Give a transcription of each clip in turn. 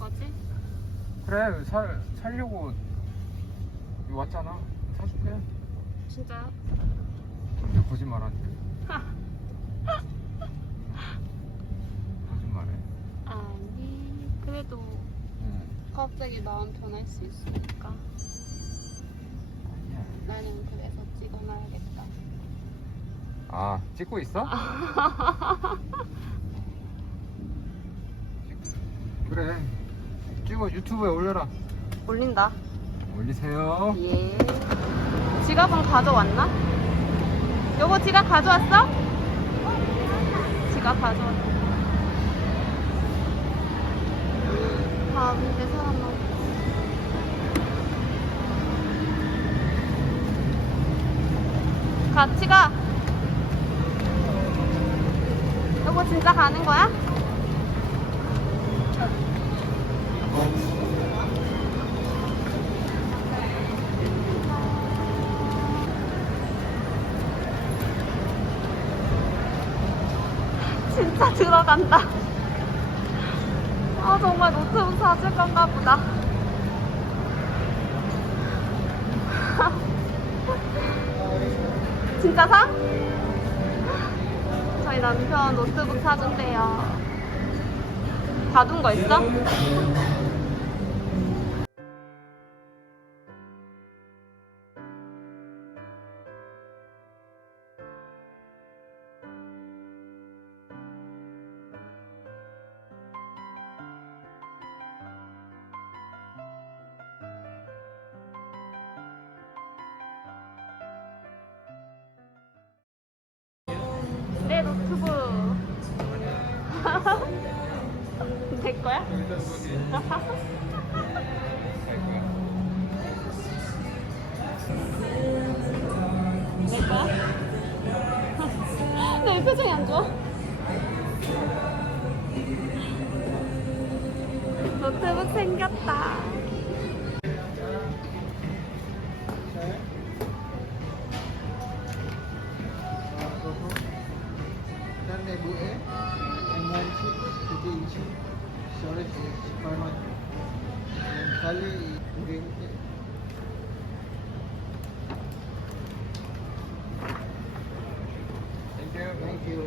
거지? 그래 살 살려고 여기 왔잖아. 사줄게. 진짜요? 근데 거짓말 하지. 거짓말해. 아니 그래도 응. 갑자기 마음 변할 수 있으니까 아니야. 나는 그래서 찍어놔야겠다 아 찍고 있어? 그래. 찍어 유튜브에 올려라. 올린다 올리세요. 예 지갑은 가져왔나? 여보 지갑 가져왔어? 지갑 가져왔어 아 근데 사람 너무 같이 가 여보 진짜 가는 거야? 진짜 들어간다. 아 정말 노트북 사줄 건가 보다. 진짜 사? 저희 남편 노트북 사준대요. 받은 거 있어? 내 거야? 내 거야? 내 표정이 안 좋아. 노트북 생겼다. Storage is 500 and color is green 땡큐. thank you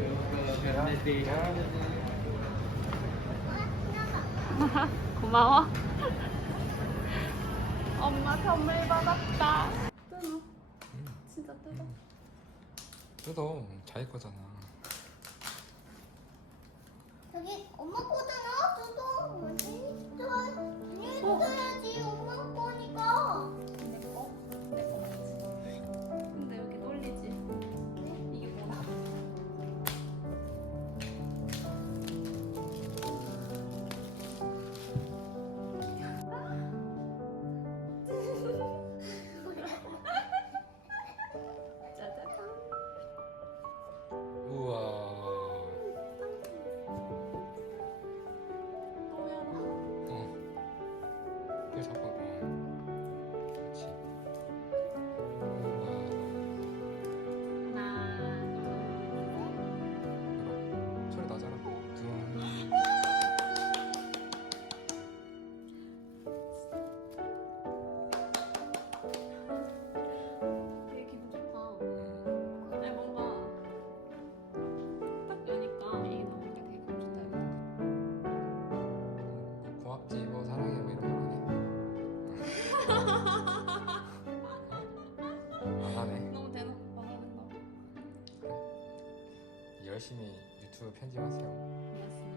Have a nice day. 고마워. 엄마 선물 받았다. 뜯어. 진짜 뜯어. 뜯어. 자기 거잖아. 저기 엄마 거잖아. 열심히 유튜브 편집하세요. 고맙습니다.